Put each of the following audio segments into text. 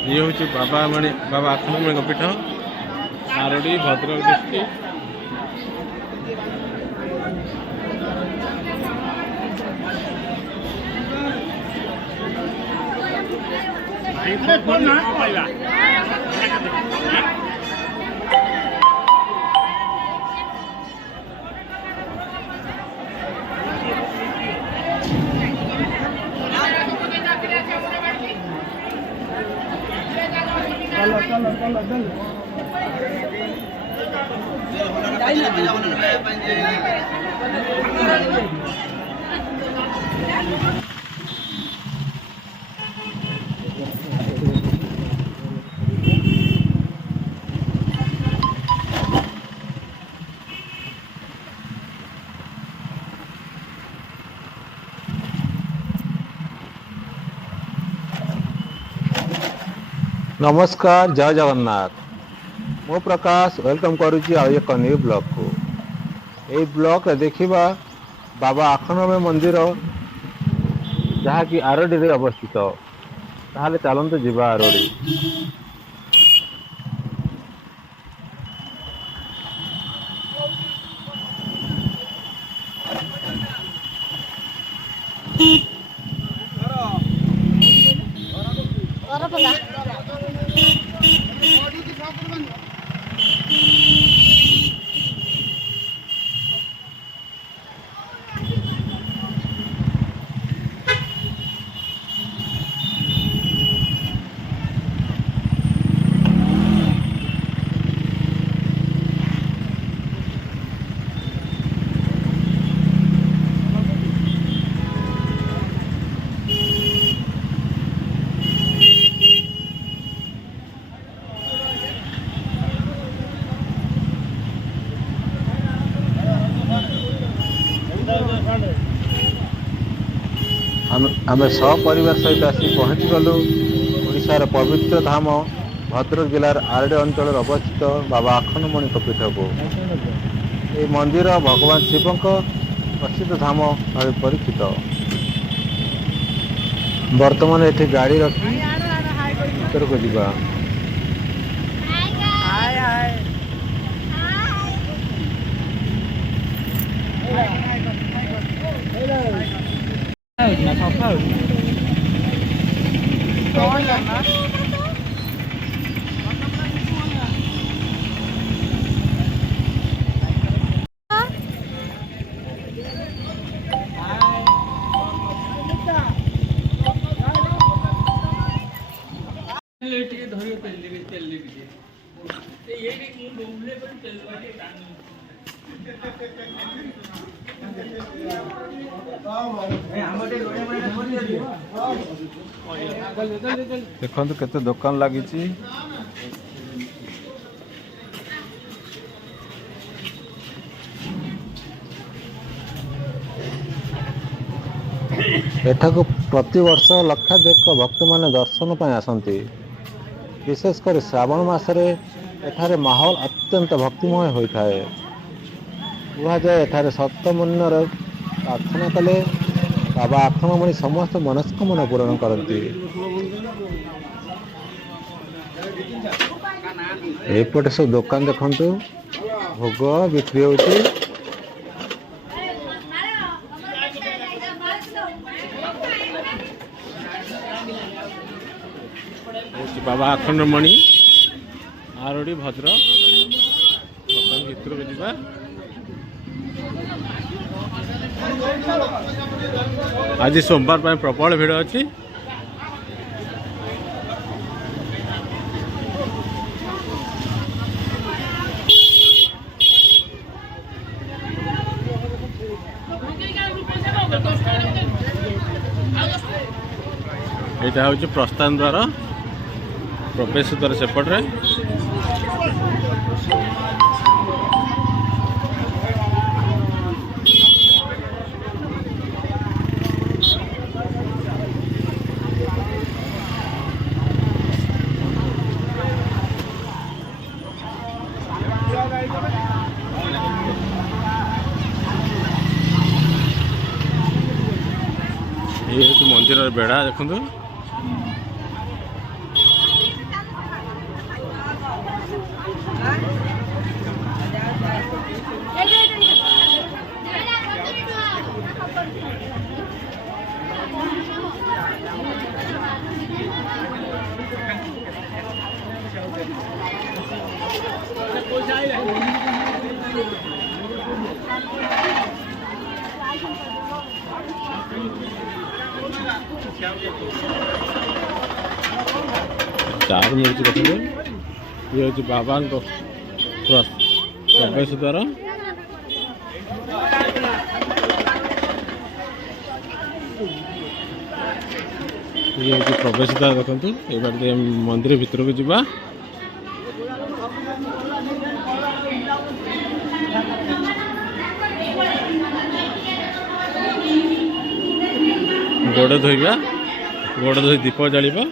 ये हूँ बाबा मणि बाबा आखंडमणि पीठ आरडी भद्रक डिस्ट्रिक्ट। नमस्कार, जय जगन्नाथ। मो प्रकाश वेलकम करुच्ची एक न्यू ब्लॉग को। ये ब्लॉग देखा बाबा आखंडमणि मंदिर जहाँकि आरडी रे अवस्थित। ताहले चलते जीवा आरडी। आम सपरिवार सहित आसी पहुँची गलु ओडिशार पवित्र धाम भद्रक जिलार आरडी अंचल अवस्थित बाबा आखंडमणि पीठ को। ये मंदिर भगवान शिव प्रसिद्ध धाम भाव परिचित। वर्तमान ये गाड़ी रखी भर को जीवा। देखो केते दुकान लगी। एठाकु प्रति वर्ष लक्षाधिक भक्त माने दर्शन पर आसंती। विशेषकर श्रावण मासरे एठारे माहौल अत्यंत भक्तिमय होता है। कह जाए एठारे सप्तमन्यर प्रार्थना कले बाबा आखंडमणि समस्त मनस्कामना पूरण करती। एपटे सब दुकान देखंतु भोग बिक्री होती। बाबा आखंडमणि आरडी भद्रक दुकान भीतर को जीवा। आज सोमवार पर प्रबल भिड़ अच्छी। यहाँ हूँ प्रस्थान द्वार प्रवेश द्वार सेपटे। ये हूँ मंदिर बेड़ा देखो। ଷ୍ଟାର ମିଳୁଛି ଦେଖନ୍ତୁ। ଇଏ ହେଉଛି ବାବାଙ୍କ ପ୍ରବେଶ ଦ୍ୱାର। ଇଏ ହେଉଛି ପ୍ରବେଶ ଦ୍ୱାର ଦେଖନ୍ତୁ। ଏ ବାଟେ ମନ୍ଦିର ଭିତରକୁ ଯିବା। ଗୋଡ଼ ଧୋଇବା, ଗୋଡ଼ ଧୋଇ ଦୀପ ଜାଳିବା।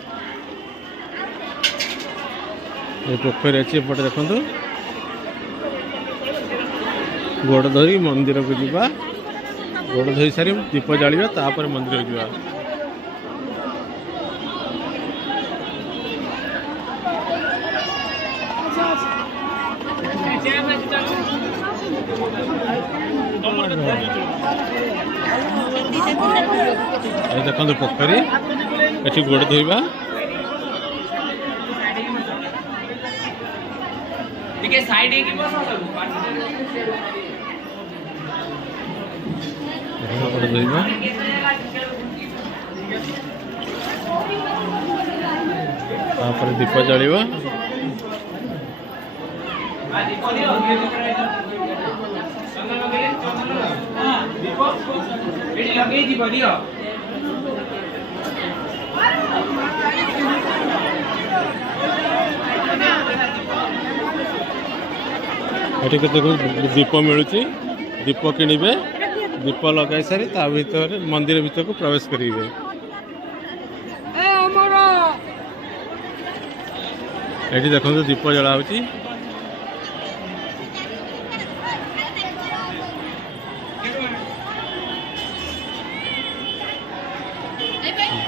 ଏ ପୋଖରୀ ଅଛି ଏପଟେ ଦେଖନ୍ତୁ। ଗୋଡ଼ ଧୋଇ ମନ୍ଦିରକୁ ଯିବା। ଗୋଡ଼ ଧୋଇ ସାରି ଦୀପ ଜାଳିବା, ତାପରେ ମନ୍ଦିରକୁ ଯିବା। ଏ ଦେଖନ୍ତୁ ପୋଖରୀ, ଏଠି ଗୋଡ଼ ଧୋଇବା। ଟିକେ ସାଇଡ ହେଇକି ବସ ସବୁ ଗୋଡ଼ ଧୋଇବା। ତାପରେ ଦୀପ ଜାଳିବା। ଲଗେଇ ଯିବ ଦିଅ। ଏଠି କେତେ ଦୀପ ମିଳୁଛି, ଦୀପ କିଣିବେ। ଦୀପ ଲଗାଇ ସାରି ତା ଭିତରେ ମନ୍ଦିର ଭିତରକୁ ପ୍ରବେଶ କରିବେ। ଏଠି ଦେଖନ୍ତୁ ଦୀପ ଜଳା ହଉଛି।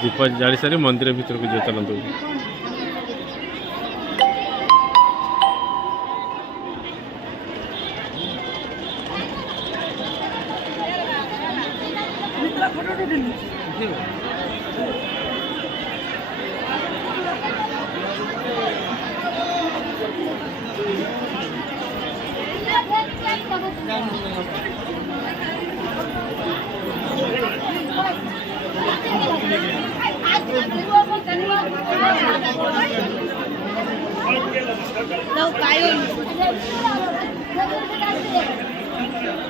ଦୀପ ଜାଳି ସାରି ମନ୍ଦିର ଭିତରକୁ ଯିବେ, ଚାଲନ୍ତୁ।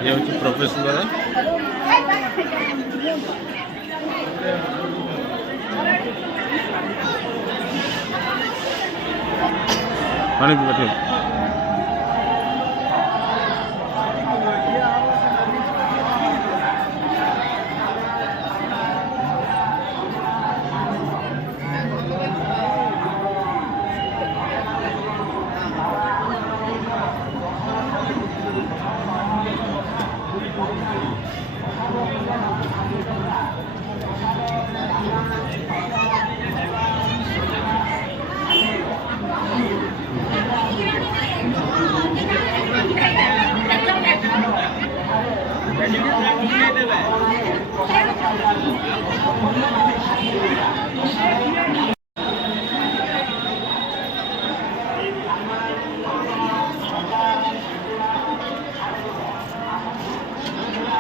ये हूँ प्रवेश द्वार। पानी पीवा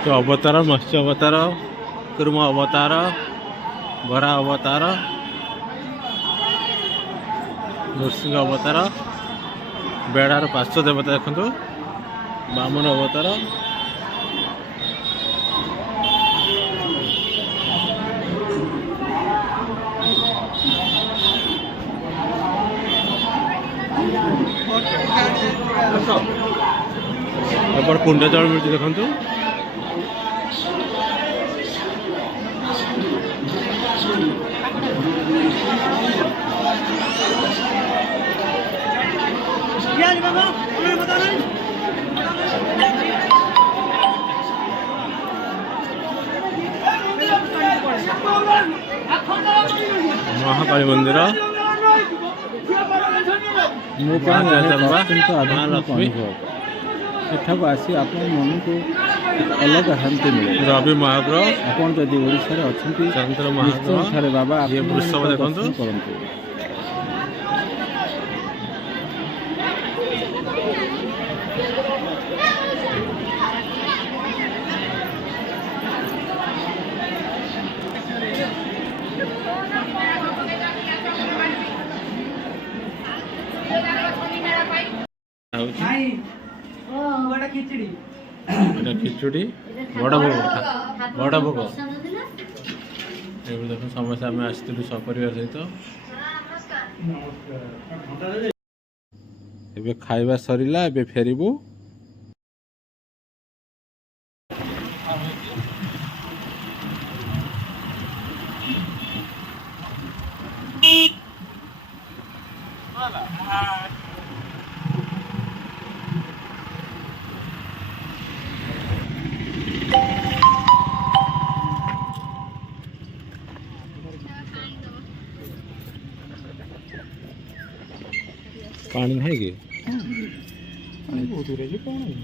तो अवतार, मत्स्य अवतार, कुर्म अवतार, बरा अवतार, नृसिंह अवतार, बेड़ार पार्श्व देवता देखु बामन अवतार, कुंड जल मिलती देखु महाकाली मंदिर महालक्ष्मी ଏଠାକୁ ଆସି ଆପଣ ମନକୁ ଅଲଗା ଶାନ୍ତି ମିଳେ। ରବି ମହାପ୍ରଭୁ ଆପଣ ଯଦି ଓଡ଼ିଶାରେ ଅଛନ୍ତି ଚନ୍ଦ୍ର ମହାପ୍ରଭୁ ଠାରେ ବାବା ଇଏ ବୃଷଭ ଦେଖନ୍ତୁ କରନ୍ତୁ। ଖାଉଛି बड़ा खिचड़ी ଏଇଟା ଖିଚୁଡ଼ି ବଡ଼ ଭୋଗ ବଡ଼ ଭୋଗ ଏବେ ଦେଖ ସମସ୍ତେ ଆମେ ଆସିଥିଲୁ ସପରିବାର ସହିତ ଏବେ ଖାଇବା ସରିଲା ଏବେ ଫେରିବୁ ପାଣି ନାହିଁ କି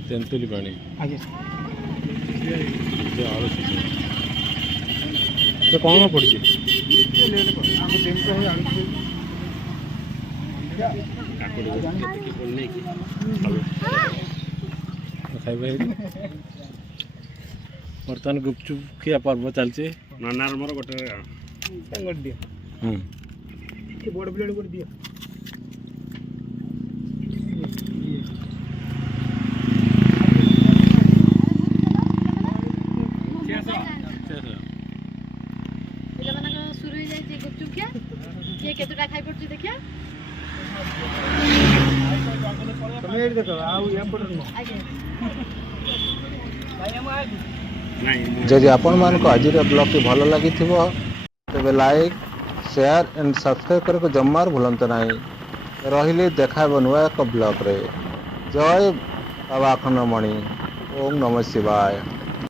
ତେନ୍ତୁଲି ପାଣି ସେ କ'ଣ ପଡ଼ିଛି ଖାଇବା ବର୍ତ୍ତମାନ ଗୁପଚୁପ ଖିଆ ପର୍ବ ଚାଲିଛି ନାନାର ମୋର ଗୋଟେ ବଡ଼ ପ୍ଲେଟ୍ ଗୋଟେ ଦିଅ शुरू हो जाए गुपचुप क्या किए केतटा खाई पड़छ देखिया ତମେ ଏଇଠି ଦେଖ ଆଉ ଏପଟରେ ନୁହଁ ଯଦି ଆପଣମାନଙ୍କୁ ଆଜିର ବ୍ଲଗ୍ଟି ଭଲ ଲାଗିଥିବ ତେବେ ଲାଇକ୍ ସେୟାର ଆଣ୍ଡ ସବସ୍କ୍ରାଇବ୍ କରିବାକୁ ଜମାରୁ ଭୁଲନ୍ତୁ ନାହିଁ ରହିଲି ଦେଖାହେବ ନୂଆ ଏକ ବ୍ଲଗ୍ରେ ଜୟ ବାବା ଆଖଣ୍ଡମଣି ଓମ୍ ନମଃ ଶିବାୟ।